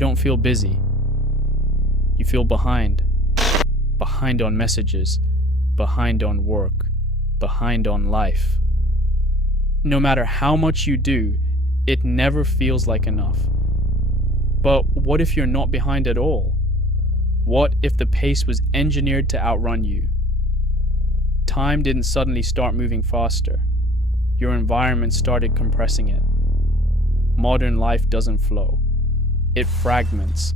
You don't feel busy. You feel behind. Behind on messages. Behind on work. Behind on life. No matter how much you do, it never feels like enough. But what if you're not behind at all? What if the pace was engineered to outrun you? Time didn't suddenly start moving faster. Your environment started compressing it. Modern life doesn't flow. It fragments.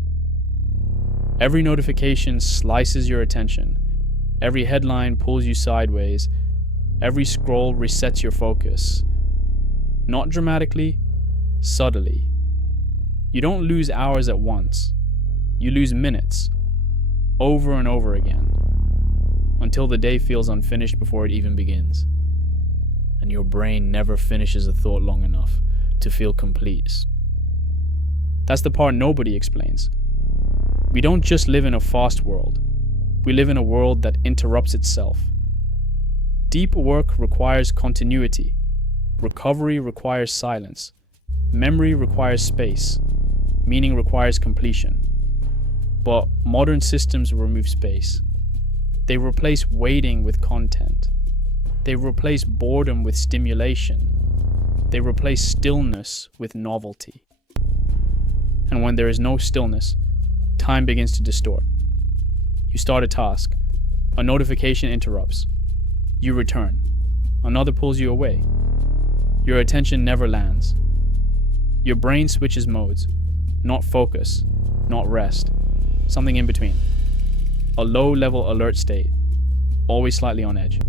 Every notification slices your attention. Every headline pulls you sideways. Every scroll resets your focus. Not dramatically, subtly. You don't lose hours at once. You lose minutes, over and over again, until the day feels unfinished before it even begins. And your brain never finishes a thought long enough to feel complete. That's the part nobody explains. We don't just live in a fast world. We live in a world that interrupts itself. Deep work requires continuity. Recovery requires silence. Memory requires space. Meaning requires completion. But modern systems remove space. They replace waiting with content. They replace boredom with stimulation. They replace stillness with novelty. And when there is no stillness, time begins to distort. You start a task. A notification interrupts. You return. Another pulls you away. Your attention never lands. Your brain switches modes. Not focus, not rest. Something in between. A low-level alert state. Always slightly on edge.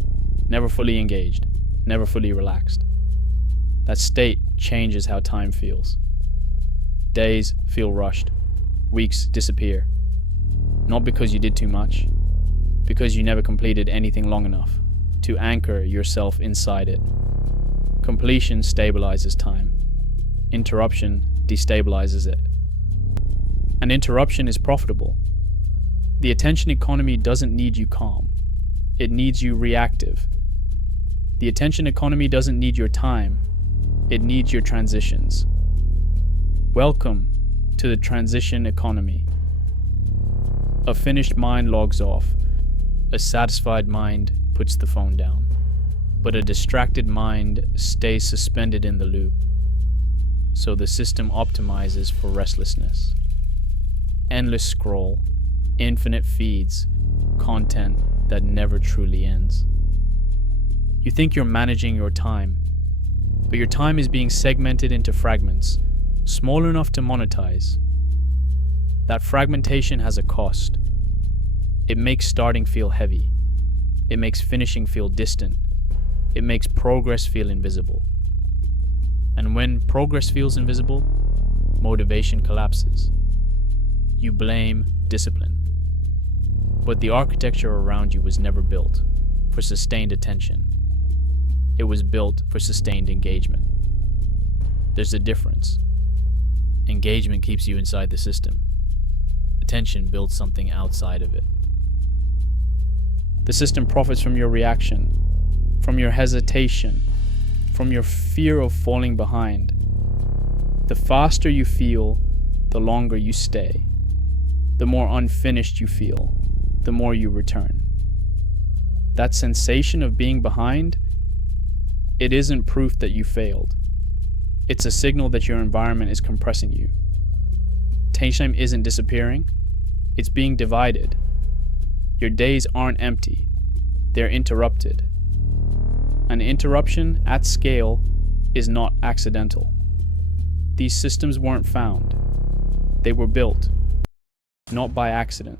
Never fully engaged. Never fully relaxed. That state changes how time feels. Days feel rushed. Weeks disappear. Not because you did too much. Because you never completed anything long enough to anchor yourself inside it. Completion stabilizes time. Interruption destabilizes it. And interruption is profitable. The attention economy doesn't need you calm. It needs you reactive. The attention economy doesn't need your time. It needs your transitions. Welcome to the transition economy. A finished mind logs off. A satisfied mind puts the phone down. But a distracted mind stays suspended in the loop. So the system optimizes for restlessness. Endless scroll, infinite feeds, content that never truly ends. You think you're managing your time, but your time is being segmented into fragments, small enough to monetize. That fragmentation has a cost. It makes starting feel heavy. It makes finishing feel distant. It makes progress feel invisible. And when progress feels invisible, motivation collapses. You blame discipline. But the architecture around you was never built for sustained attention. It was built for sustained engagement. There's a difference. Engagement keeps you inside the system. Attention builds something outside of it. The system profits from your reaction, from your hesitation, from your fear of falling behind. The faster you feel, the longer you stay. The more unfinished you feel, the more you return. That sensation of being behind, it isn't proof that you failed. It's a signal that your environment is compressing you. Attention isn't disappearing, it's being divided. Your days aren't empty, they're interrupted. An interruption at scale is not accidental. These systems weren't found. They were built, not by accident,